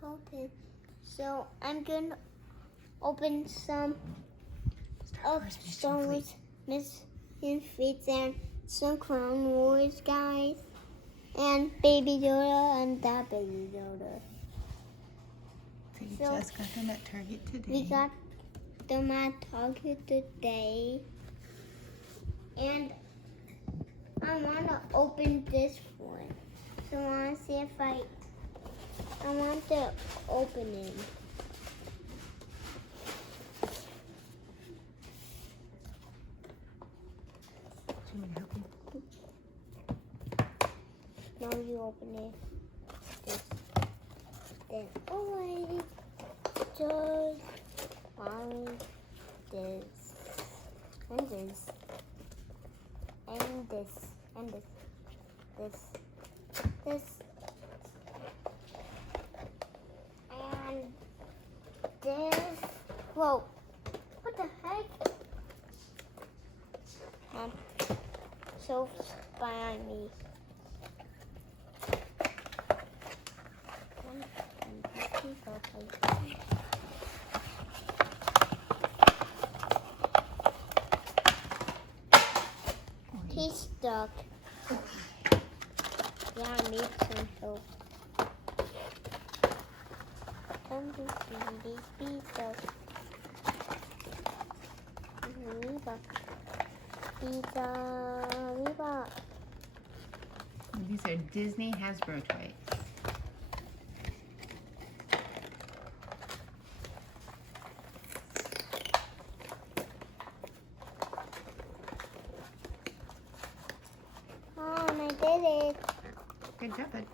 Colton. So I'm gonna open some of Star Wars Mission Fleets and some Clone Wars guys. And Baby Yoda and that Baby Yoda. So you just got them at Target today. We got them at Target today. And I want to open this one. So I want to see if I want to open it. Do you want me to help you? Now you open it. This. Then already just find this. And this. And this. And this. This. This. And this. Whoa. What the heck? So behind me. He's stuck. Yeah, I need some help. Come to see these pizza. Pizza. These are Disney Hasbro toys. Mom, I did it. Good job, bud.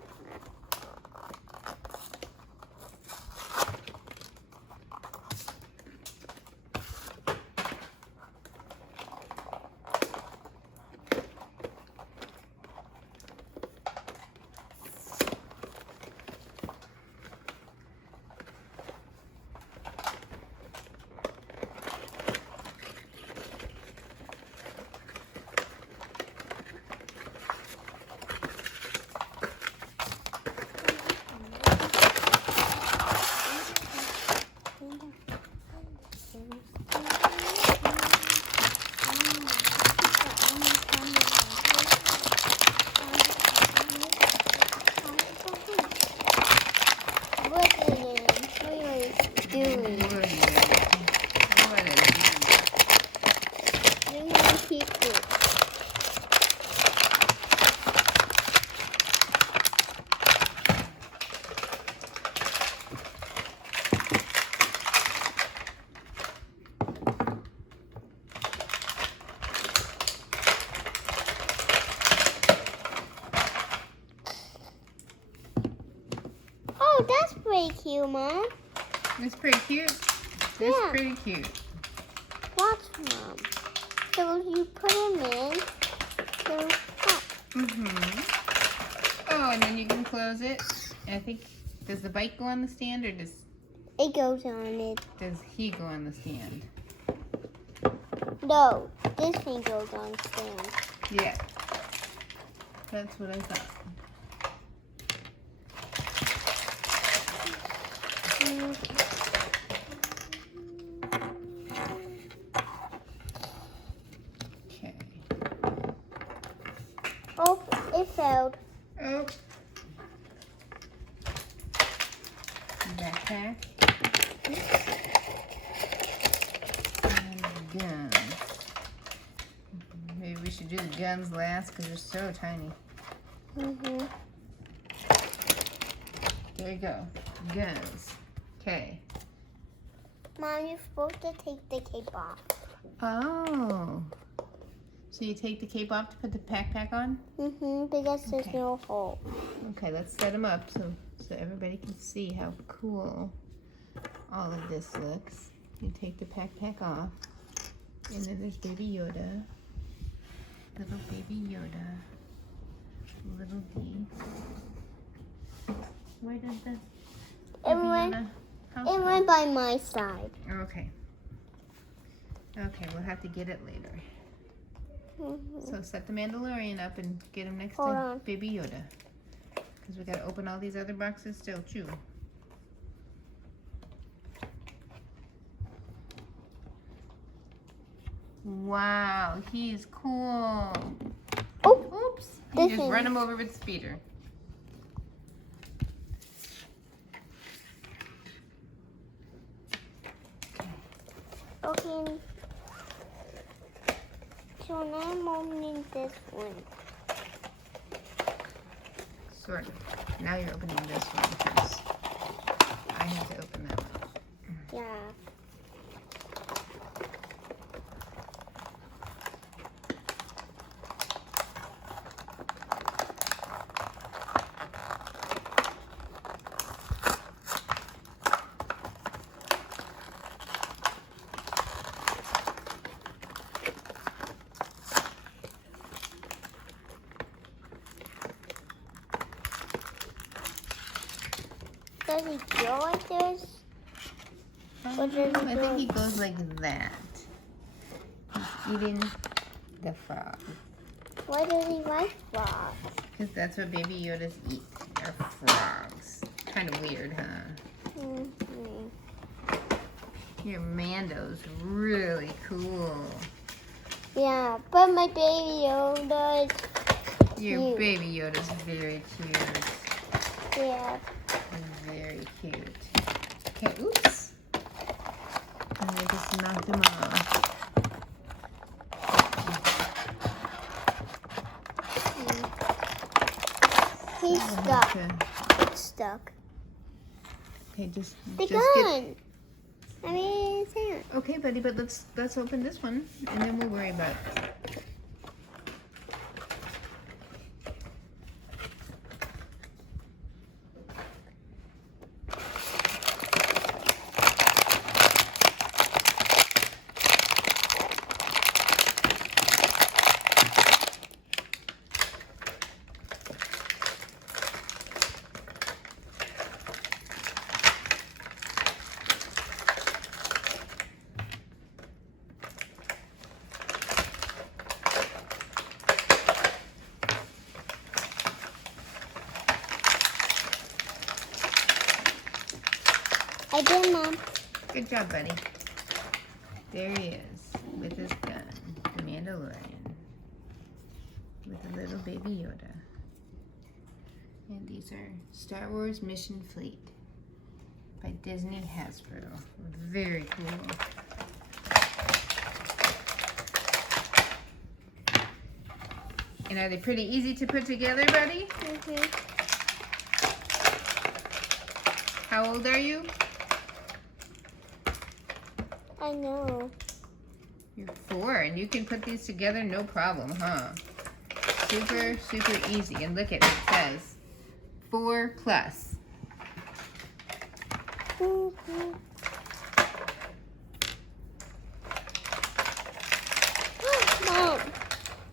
Oh, that's pretty cute, Mom. It's pretty cute. It's pretty cute. Watch, Mom. So you put them in. So, Oh, and then you can close it. I think, does the bike go on the stand or does it goes on it. he go on the stand? No, this thing goes on stand. Yeah. That's what I thought. Okay. Oh, it failed. Oh. Backpack. And guns. Maybe we should do the guns last because they're so tiny. There you go. Guns. Okay. Mom, you're supposed to take the cape off. Oh. So you take the cape off to put the backpack on? Because there's no hole. Okay, let's set them up so everybody can see how cool all of this looks. You take the backpack off, and then there's Baby Yoda, little Baby Yoda, little D. Where did the It went by my side. Okay. Okay, we'll have to get it later. So set the Mandalorian up and get him next to Baby Yoda. Because we got to open all these other boxes still, too. Wow, he's cool. Oh, Oops. You just thing. run him over with the speeder. okay. So now I'm opening this one. Sort of. Now you're opening this one first. I have to open that one. Yeah. Does he go like this? Or does he I go think he goes like that. He's eating the frog. Why does he like frogs? Because that's what Baby Yodas eat. They're frogs. Kind of weird, huh? Mm-hmm. Your Mando's really cool. Yeah, but my Baby Yoda is Your cute. Baby Yoda's very cute. Yeah. Very cute. Okay, oops. And I just knocked him off. He's So I'll stuck. have to- It's stuck. Okay, just The get. gun! I mean, his hand. Okay, buddy, but let's open this one and then we'll worry about it. I did, Mom. Good job, buddy. There he is with his gun, the Mandalorian, with a little Baby Yoda. And these are Star Wars Mission Fleet by Disney Hasbro. Very cool. And are they pretty easy to put together, buddy? Mm-hmm. How old are you? I know. You're 4, and you can put these together no problem, huh? Super, super easy. And look at it, it says 4 plus. Mm-hmm. Mom,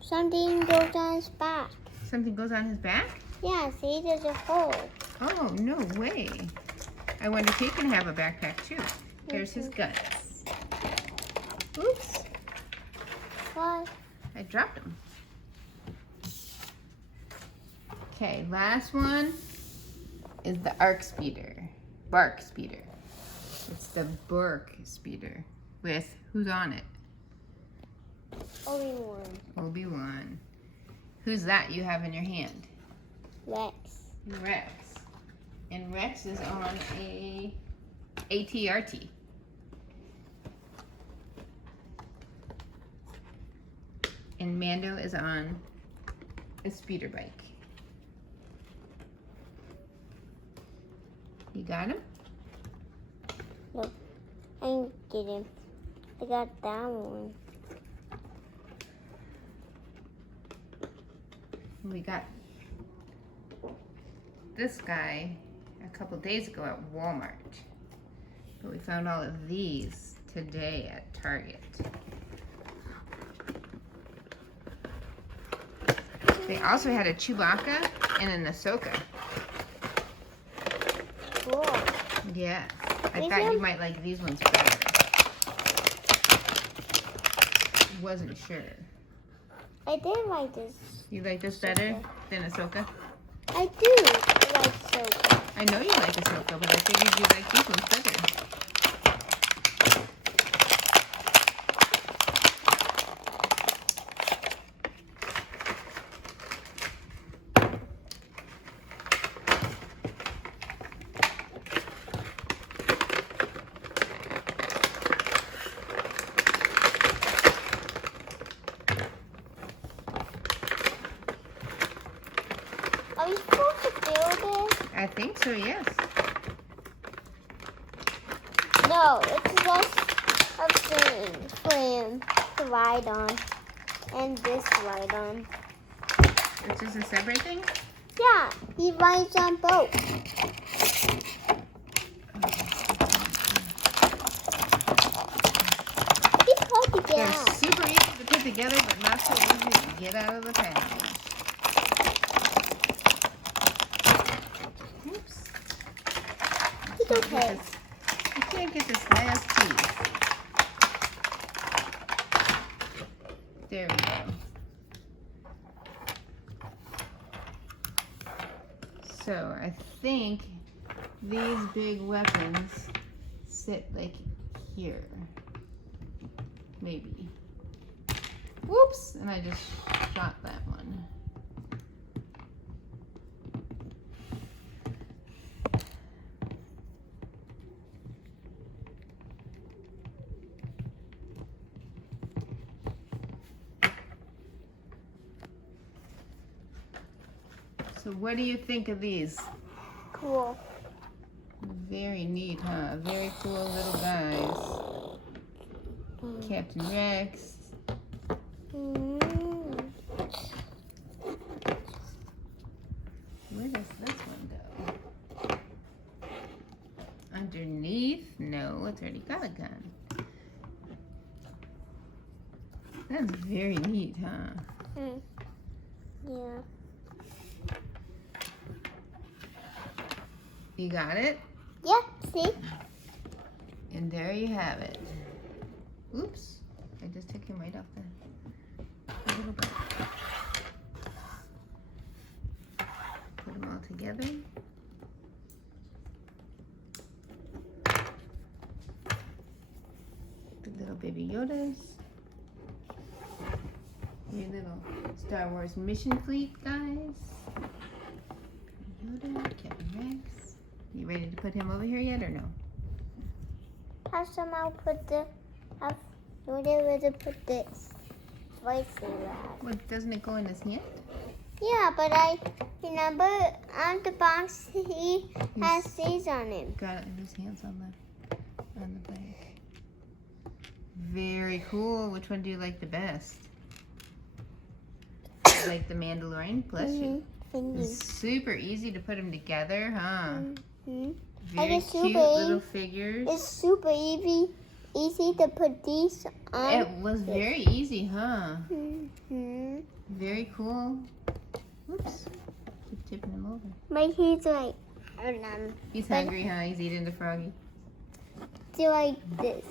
something goes on his back. Something goes on his back? Yeah, see, there's a hole. Oh, no way. I wonder if he can have a backpack too. Here's his guns. Oops, What? I dropped them. Okay, last one is the Barc speeder. It's the Barc speeder with, who's on it? Obi-Wan. Obi-Wan. Who's that you have in your hand? Rex. Rex. And Rex is on a ATRT. And Mando is on a speeder bike. You got him? Look, I didn't get him. I got that one. We got this guy a couple days ago at Walmart. But we found all of these today at Target. They also had a Chewbacca and an Ahsoka. Cool. Yes. I These thought you are- might like these ones better. Wasn't sure. I did like this. You like this better than Ahsoka? I do like soap. I know you like Ahsoka, but I figured you like these ones better. I think so, yes. No, it's just a thing for him to ride on. And this ride on. It's just a separate thing? Yeah, he rides on both. He's hard to get They're out. super easy to put together, but not so easy to get out of the package. Oops. It's okay. You can't get this last piece. There we go. So I think these big weapons sit like here. Maybe. Whoops! And I just shot that one. So what do you think of these? Cool. Very neat, huh? Very cool little guys. Captain Rex. Where does this one go? Underneath? No, it's already got a gun. That's very neat, huh? Yeah. You got it? Yeah, see? And there you have it. Oops. I just took him right off the little bit. Put them all together. The little baby Yodas. Your little Star Wars mission fleet guys. Yoda, Captain Rex. You ready to put him over here yet or no? Have somehow put the where to put this lightsaber at. What, doesn't it go in his hand? Yeah, but I remember on the box he has these on him. Got it in his hands on the back. Very cool. Which one do you like the best? You like the Mandalorian? Bless you. Thank you. It's super easy to put them together, huh? Very it's cute super little figures. It's super easy to put these on. It was very easy, huh? Very cool. Oops. Keep tipping him over. But he's like, He's hungry, huh? He's eating the froggy. do like this.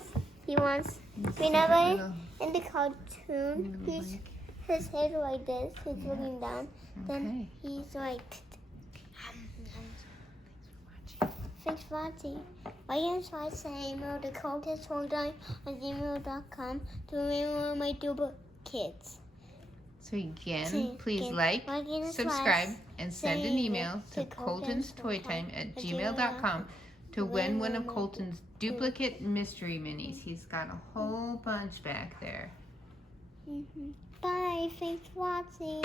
He wants, whenever in the cartoon, his head like this, he's looking down. Then he's like, thanks for watching. My name is email the Colton on gmail.com to remember my Duber kids. So again, please like, subscribe, and send an email to coltonstoytime@gmail.com to win one of Colton's duplicate mystery minis. He's got a whole bunch back there. Bye. Thanks for watching.